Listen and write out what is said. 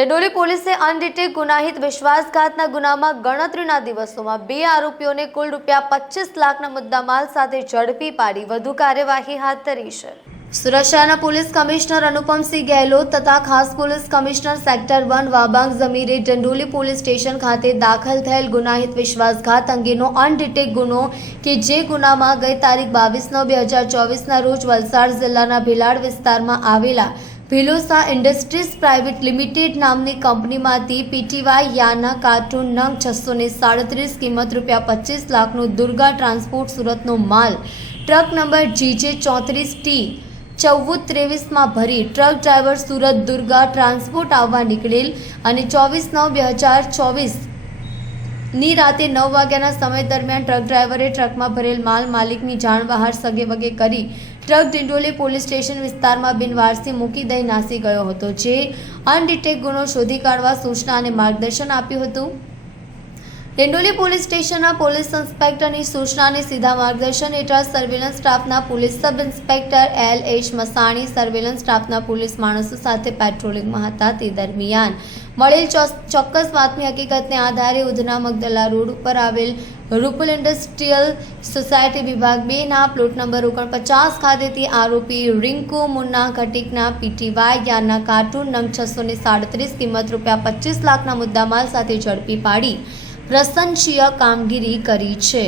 ડિંડોલી પોલીસે અનડિટેક ગુનાહિત વિશ્વાસઘાતના ગુનામાં ગણતરીના દિવસોમાં 2 આરોપીઓને કુલ ₹25 લાખના મુદ્દામાલ સાથે ઝડપી પાડી વધુ કાર્યવાહી હાથ ધરી છે। સુરત શહેરના પોલીસ કમિશનર અનુપમસિંહ ગેહલોત તથા ખાસ police commissioner sector 1 Wabang Jamir Dindoli police station ખાતે દાખલ થયેલ ગુનાહિત વિશ્વાસઘાત અંગેનો અનડિટેક ગુનો કે જે ગુનામાં ગઈ તારીખ 22/9/2024ના રોજ વલસાડ જિલ્લાના ભિલાડ વિસ્તારમાં આવેલા ભિલોસા ઇન્ડસ્ટ્રીઝ પ્રાઇવેટ લિમિટેડ નામની કંપનીમાંથી પીટીવાય યાના કાર્ટૂન નંગ 637 કિંમત ₹25 લાખનો દુર્ગા ટ્રાન્સપોર્ટ સુરતનો માલ ટ્રક નંબર GJ34T 1423માં ભરી truck driver Surat Durga transport આવવા નીકળેલ અને 24/9/2024ની રાતે 9 વાગ્યાના સમય દરમિયાન ટ્રક ડ્રાઈવરે ટ્રકમાં ભરેલ માલ માલિકની જાણ બહાર સગેવગે કરી ટ્રક ડિંડોલી પોલીસ સ્ટેશન વિસ્તારમાં બિનવારસી મૂકી દઈ નાસી ગયો હતો, જે અનડિટેક ગુનો શોધી કાઢવા સૂચના અને માર્ગદર્શન આપ્યું હતું। ડિંડોલી પોલીસ સ્ટેશનના પોલીસ ઇન્સ્પેક્ટરની સૂચના અને સીધા માર્ગદર્શન હેઠળ સર્વેલન્સ સ્ટાફના police sub inspector LH Masani surveillance સ્ટાફના પોલીસ માણસો સાથે પેટ્રોલિંગમાં હતા। તે દરમિયાન મળેલ ચોક્કસ બાતમી હકીકતને આધારે ઉધના મગદલા રોડ ઉપર આવેલ રૂપલ ઇન્ડસ્ટ્રીયલ સોસાયટી વિભાગ 2ના પ્લોટ નંબર 49 ખાતેથી આરોપી રિંકુ મુન્ના ઘટીકના પીટીવાય યાના કાર્ટૂન નંગ 637 કિંમત ₹25 લાખના મુદ્દામાલ સાથે ઝડપી પાડી પ્રશંસનીય કામગીરી કરી છે।